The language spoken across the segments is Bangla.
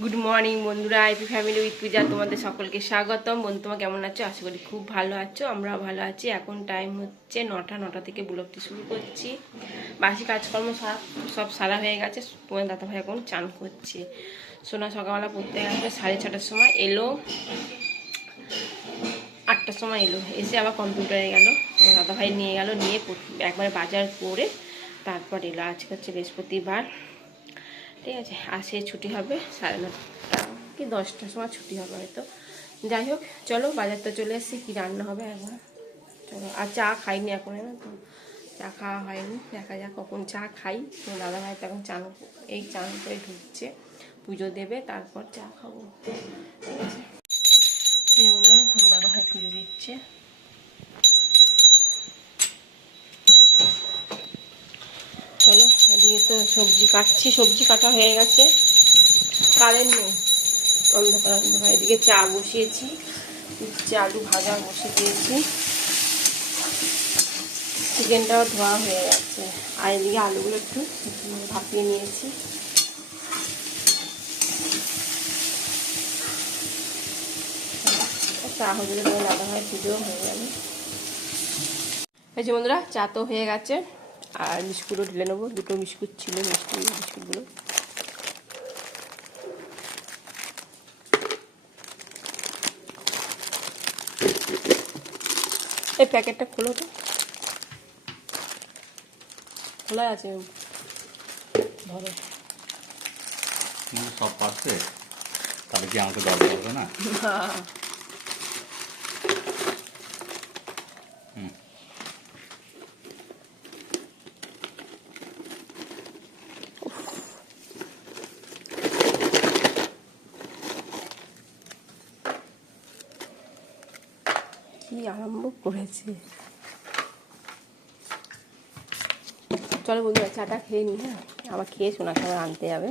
গুড মর্নিং বন্ধুরা, আইপি ফ্যামিলি উইথ পূজা তোমাদের সকলকে স্বাগতম। বন্ধু তোমরা কেমন আছো? আশা করি খুব ভালো আছো, আমরাও ভালো আছি। এখন টাইম হচ্ছে 9টা থেকে ব্লগটি শুরু করছি। বাসি কাজকর্ম সব সারা হয়ে গেছে। তোমার দাদাভাই এখন চান করছে। সোনা সকালবেলা পড়তে গেছে 6:30টার সময়, এলো 8টার সময় এলো, এসে আবার কম্পিউটারে গেল। তোমার দাদাভাই নিয়ে গেল, নিয়ে একবারে বাজার করে তারপর এলো। আজকে হচ্ছে বৃহস্পতিবার, ঠিক আছে। আসে ছুটি হবে 9:30 কি 10টার সময় ছুটি হবে হয়তো। যাই হোক, চলো বাজারটা চলে এসেছি, কী রান্না হবে একবার চলো। আর চা খাইনি এখন, না তো চা খাওয়া হয়নি, দেখা যাক কখন চা খাই। তো দাদাভাই তো এখন চান করে ঢুকছে, পুজো দেবে, তারপর চা খাবো, ঠিক আছে। দাদাভাই পুজো দিচ্ছে। চলো, এদিকে তো সবজি কাটছি, সবজি কাটা হয়ে গেছে। কারেন্ট নেই, অন্ধকার অন্ধকার। এদিকে চা বসিয়েছি, আলু ভাজা বসে দিয়েছি, চিকেনটাও ধোয়া হয়ে গেছে। আর এদিকে আলুগুলো একটু ভাপিয়ে নিয়েছি। চা হয়ে গেলে দাদাভাই পুজো হয়ে যাবে। এই যে বন্ধুরা, চা তো হয়ে গেছে, আর বিস্কুটও ঢেলে নেবো। দুটো বিস্কুট ছিল, মিষ্টি বিস্কুটগুলো। এই প্যাকেটটা খোলো তো, খোলা আছে, ধরো। সব পাচ্ছে, তাহলে কি আমাকে দরকার হবে না? কি আরম্ভ করেছে। চলো বন্ধুরা, চাটা খেয়ে নি। হ্যাঁ, আবার খেয়ে সোনা খাবার আনতে যাবে।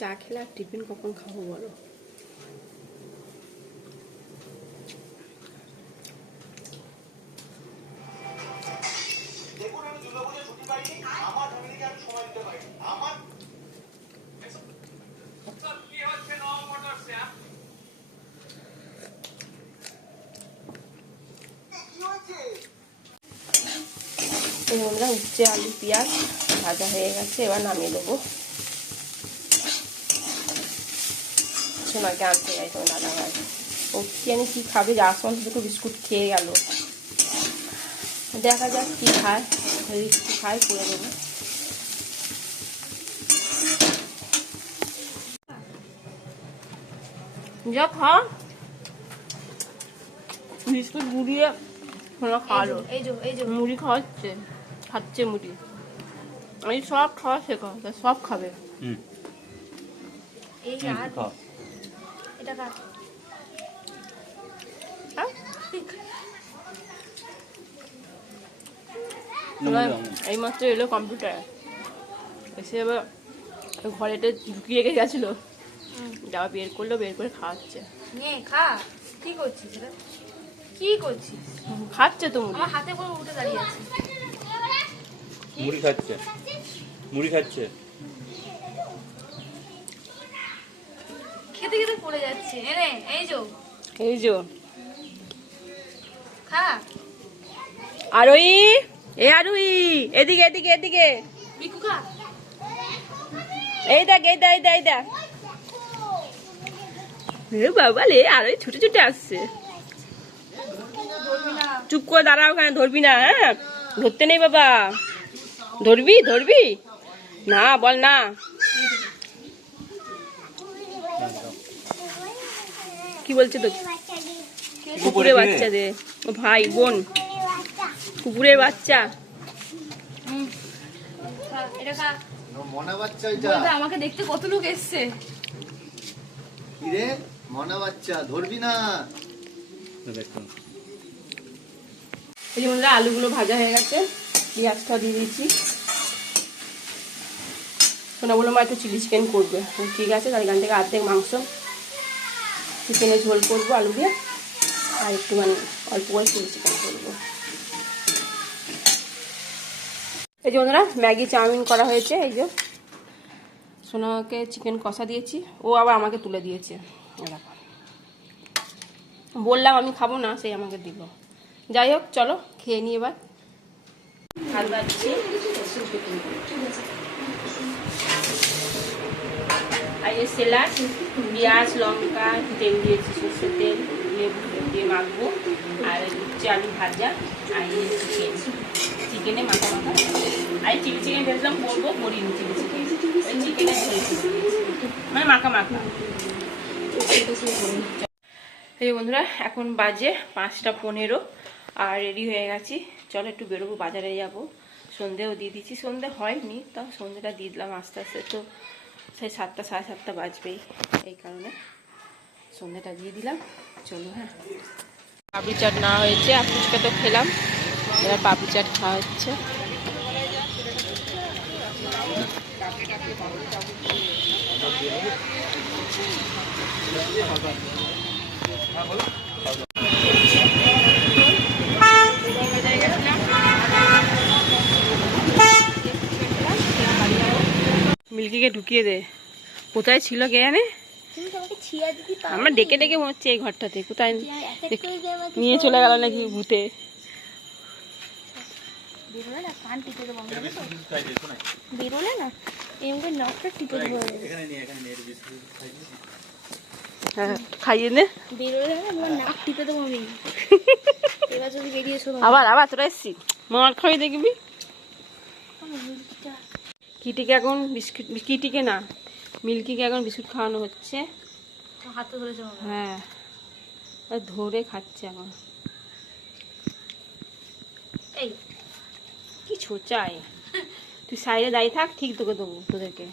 চা খেলে আর টিফিন কখন খাবো বলো? আমরা উচ্ছে আলু পেঁয়াজ ভাজা হয়ে গেছে, এবার নামিয়ে দেবো। সোনাকে আনতে যাই তোমার দাদা ভাই। ও কি জানি কি খাবে, যাওয়ার সময় দুটো বিস্কুট খেয়ে গেল। দেখা যাক কি খায়, যদি কিছু খায় করে দেবো। যা খা, বিস্কুট গুড়িয়ে সোনা খাওয়ালো। মুড়ি খাচ্ছে মুড়ি। আমি সব খাওয়া শেখা, সব খাবে। এই মাত্র এলো কম্পিউটার, এসে এবার ঘরেতে ঢুকিয়ে রেখে গেছিলো, যাওয়া বের করলো, বের করে খাওয়াচ্ছে। কি করছিস? কি করছিস? খাচ্ছে তো মুড়ি, হাতে করে উঠে দাঁড়িয়ে আছে। মুড়ি খাচ্ছে খেতে খেতে পড়ে যাচ্ছে। এনে এই যো খা। আরোই, আরোই, এদিকে এদিকে এদিকে, বিকু খা। এই দেখ বাবা রে, আরোই ছুটে ছুটে আসছে। চুপ করে দাঁড়া, ওখানে ধরবি না। হ্যাঁ, ধরতে নেই বাবা। ধরবি না, বল না। কি বলছে তো? কুকুরের বাচ্চা দে। ও ভাই বোন, কুকুরের বাচ্চা। আমাকে দেখতে কত লোক এসছে। মনা বাচ্চা ধরবি না। এই যে বন্ধুরা, আলুগুলো ভাজা হয়ে গেছে, পেঁয়াজটা দিয়ে দিয়েছি। সোনা বললো মা একটু চিলি চিকেন করবে, ঠিক আছে। তার এখান থেকে অর্ধেক মাংস চিকেনের ঝোল করবো আলু দিয়ে, আর একটুখানি অল্প করে চিলি চিকেন করবো। এই যে বন্ধুরা ম্যাগি চাউমিন করা হয়েছে। এই যে সোনাকে চিকেন কষা দিয়েছি, ও আবার আমাকে তুলে দিয়েছে। বললাম আমি খাবো না, সেই আমাকে দিল। যাই হোক চলো খেয়ে নিই এবার। ভাত বাড়ছি, আর এই স্যালাড, পেঁয়াজ লঙ্কা তেল দিয়েছি, সর্ষের তেল, লেবু দিয়ে মাখবো। আর হচ্ছে আলু ভাজা, আর এই চিকেনে মাখা মাখা। আর চিলি চিকেন ভেবেছিলাম করবো, করিনি চিলি চিকেন, ওই চিকেনে মানে মাখা মাখা। এই বন্ধুরা এখন বাজে 5টা 15 আর রেডি হয়ে গেছি। চলো একটু বেরোবো, বাজারে যাবো। সন্ধেও দিয়ে দিচ্ছি, সন্ধে হয়নি, তাও সন্ধেটা দিয়ে দিলাম আস্তে আস্তে। তো সেই 7টা 7:30 বাজবেই, এই কারণে সন্ধেটা দিয়ে দিলাম। চলো হ্যাঁ, পাপড়ি চাট নেওয়া হয়েছে, আর ফুচকা তো খেলাম, এবার পাপড়ি চাট খাওয়া হচ্ছে। মিল্কিকে ঢুকিয়ে দে, কোথায় ছিল কে জানে, আমরা ডেকে ডেকে মরছি এই ঘরটাতে, কোথায় নিয়ে চলে গেল নাকি ভূতে। বেরোলে না এমনি নখটা টিপে ধরে হ্যাঁ খাইয়ে নে, বেরোলে না আমার নাক টিপে দেবো আমি। এবার যদি বেরিয়ে এসো আবার আবার তোরা এসছি মার খাওয়াই দেখবি। কিটিকে এখন বিস্কুট, কিটিকে না মিল্কিকে এখন বিস্কুট খাওয়ানো হচ্ছে। হাতে ধরেছে হ্যাঁ ধরে খাচ্ছে এখন। এই কি ছোচাই, তুই সাইডে দাঁড়িয়ে থাক, ঠিক তোকে দেবো তোদেরকে।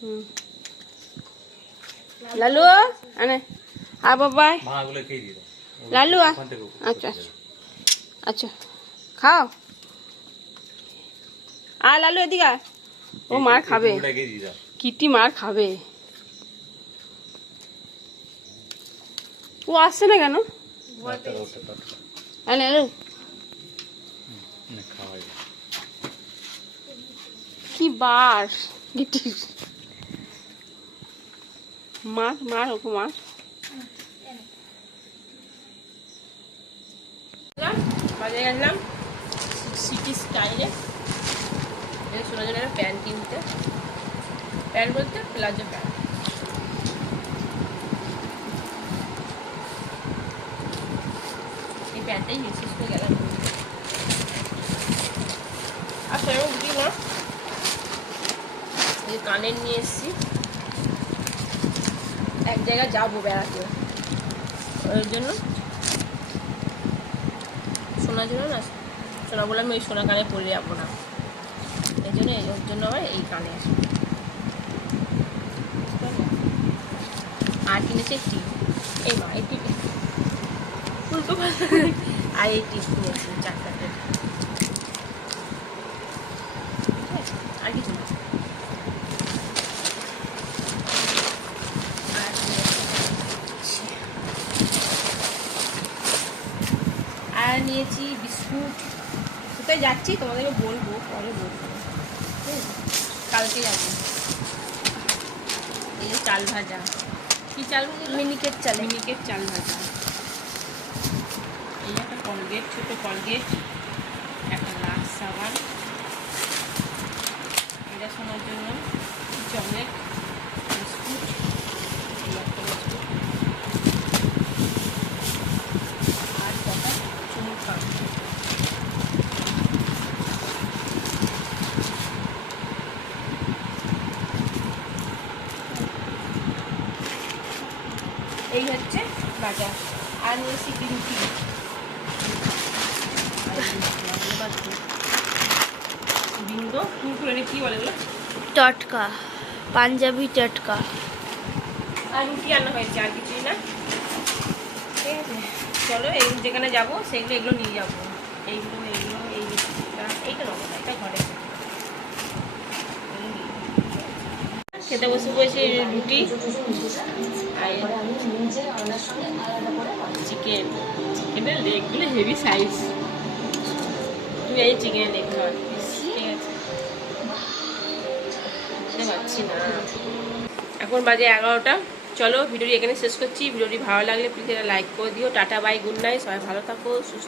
হুম লালু আনে আ বাবাই, মাগুলো খেয়ে দিয়ে দাও। লালু আ, ওখান থেকে আচ্ছা আচ্ছা আচ্ছা খাও। আর লালু এদিকে আয়। ও মার খাবে, ওটা খেয়ে দিয়ে দাও। কিটি মার খাবে। ও আসছে না কেন? ওটা ওটা তো আনে লালু না খাওয়াই দাও। কি বার কিটির, মার মার ওকে মার। বাজারে গেলাম সিটি স্টাইলে, শোনা জন্য একটা প্যান্ট কিনতে, প্যান্ট বলতে প্লাজো প্যান্ট। এই প্যান্টটাই বিশেষ করে গেলাম। আর সেরকম বুঝি না, এই কানের নিয়ে এসেছি, এক জায়গায় যাবো বেড়াতে, ওই জন্য সোনার জন্য না, সোনা বলে আমি ওই সোনা কানে পরে যাবো না, এই জন্য ওর জন্য আবার এই কানে আসবো। আর কিনেছে টিপ, এই মা এই টিপ উল্টো আর এই টিপ কিনেছি 4টা টিপ, আর কিছু না। আর নিয়েছি বিস্কুট। কোথায় যাচ্ছি তোমাদেরকে বলবো, পরে বলবো, কালকে যাবো। এই যে চাল ভাজা, কি চাল ভাজা, মিনিকেট চালে মিনিকেট চাল ভাজা। এই একটা কলগেট, ছোটো কলগেট, একটা লাক্স সাবান, এটা শোনার জন্য চকলেট, বিস্কুট, এই একটা বিস্কুট, আর কটা চুমুর পান। এই হচ্ছে বাজার। আর নিয়েছি রুটি, বিন্দু কুরকুরে কি বলে ওগুলো, টটকা, পাঞ্জাবি টটকা। আর রুটি আনা হয়েছে, আর কিছুই না। ঠিক আছে চলো, এই যেখানে যাবো সেগুলো এগুলো নিয়ে যাবো, এইগুলো এইগুলো এই বিস্কুটটা, এইটা নেবো না, এটা ঘরে খেতে বসে বসে রুটি আর চিকেন চিকেনের লেগগুলো হেভি সাইজ, তুমি এই চিকেনের লেগ খাওয়া ঠিক আছে। বুঝতে পারছি না, এখন বাজে 11টা। চলো ভিডিওটি এখানে শেষ করছি। ভিডিওটি ভালো লাগলে প্লিজ একটা লাইক করে দিও। টাটা বাই, গুড নাইট, সবাই ভালো থাকো, সুস্থ